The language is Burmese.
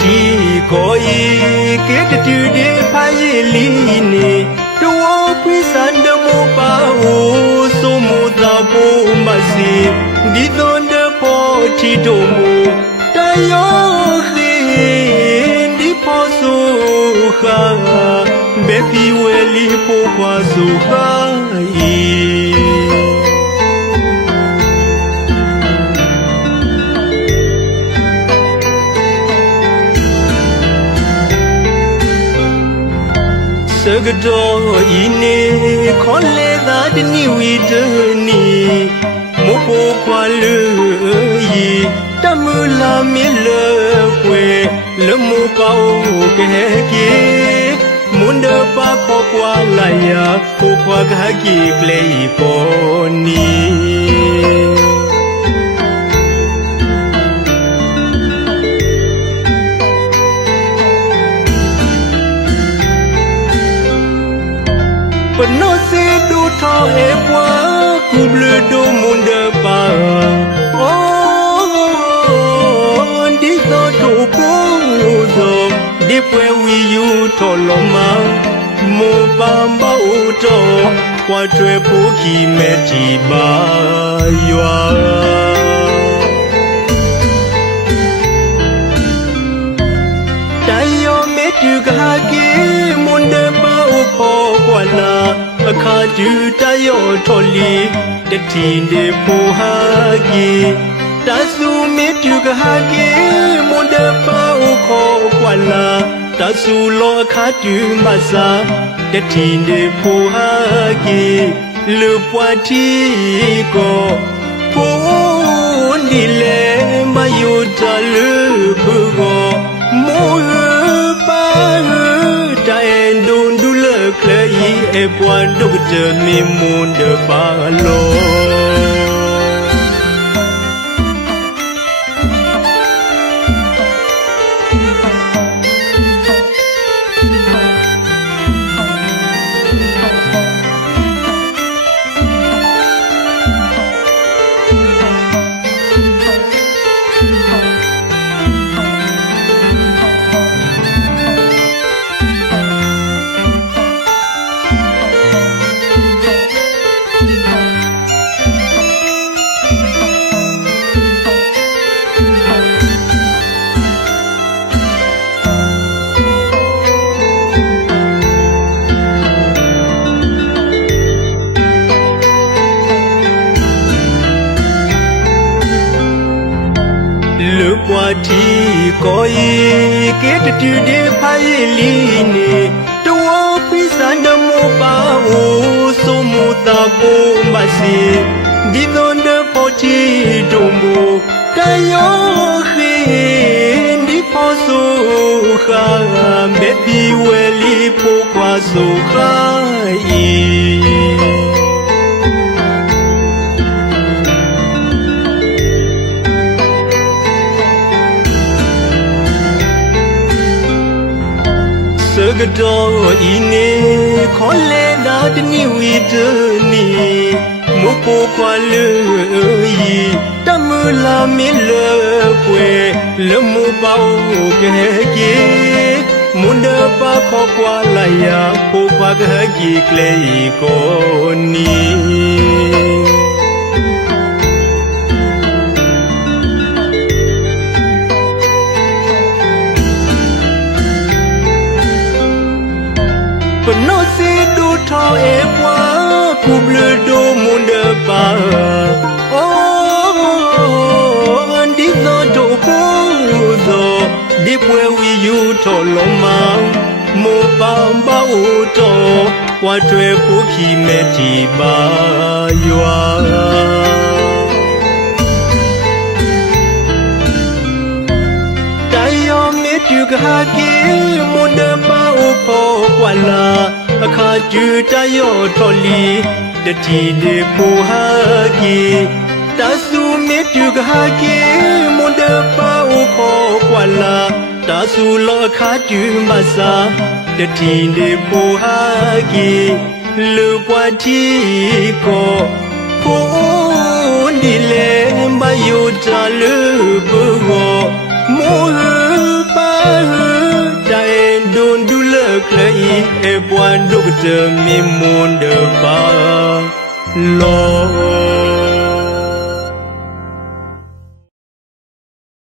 တီကိုဤကေတတူဒီဖိုင်လီနေတောခွေစန္ဒမောပါအိုဆိုမူတာပိုမစီဒီသွန်တဖို့တီတို့မူတယောခေဒီဖို့ဆိုခါဘေပီဝဲလီဖို့ခွာဆိုခါဤစကတော်ဤနေခေါ်လေသာတနိဝီတနီမဖို့ခွာလူဤတမလာမီလပွေလမှုကောကဲကေမွန်ဒပါခေါ်ကွာလာယာကိုခွာကကေကလေးပေါ်နီပနောစီဒူထောဟေပွားကူဘလဒူမွန်ဒပါအိုဒီသောတိုကိုသောဒီပွဲဝီယူထောလမမောပမ်ဘောတောကွာထွေဖို့ခီမဲတီပါရွာတိုင်ယောမေတူကဟာကေမွန်ဒပါဖို့ကွာလာအခါတူတယောထော်လီတတီနေဖို့ဟာကေတဆူမေတူကဟာကေမွန်ဒပါခေါ်ကွာလာတဆူလောအခါတူမစာတတီနေဖို့ဟာကေလူပွားတီကိုဖို့ဒီလေမယုတလူဘူကိုမိုးပါတိုင်ဒွန်ဒူလကလေးအပွားဒုတ်တမီမွန်ဒပါလောလူပွားတီကိုဤကေတတူဒီဖိုင်လီနေတောပိစန္ဒမောပါအိုဆိုမူတာပိုမစီဒီသွန်ဒပိုတီဒုံဘူတယောခေဒီဖို့ဆိုခါမေပီဝဲလီပိုခွာဆိုခါဤစကတော်ဤနေခေါ်လေသာတနိဝီတနီမဖို့ခွာလူဤတမလာမီလပွေလမှုပေါကဲကေမွန်ဒပါခေါ်ကွာလာယာဖို့ခွာကဲကေကလေးကိုနီပနောစီဒူထောအပွားကူဘလဒူမွန်ဒပါအိုန်ဒီသောတိုကိုသောဒီပွဲဝီယူထောလမမောပမ်ဘောတောဝါထွေဖို့ခီမဲတီပါရွာတိုင်ယောမေတူကဟာကေမွန်ဒပါဖို့ကွာလာအခါတူတယောထော်လီတတီနေပိုဟာကေတဆူမေတူကဟာကေမွန်ဒပါခေါ်ကွာလာတဆူလောအခါတူမစာတတီနေပိုဟာကေလူပွားတီကိုဖို့ဒီလေမယုတလူဘူကိုမိုးပါ clay e buan duk de mi mun de ba lo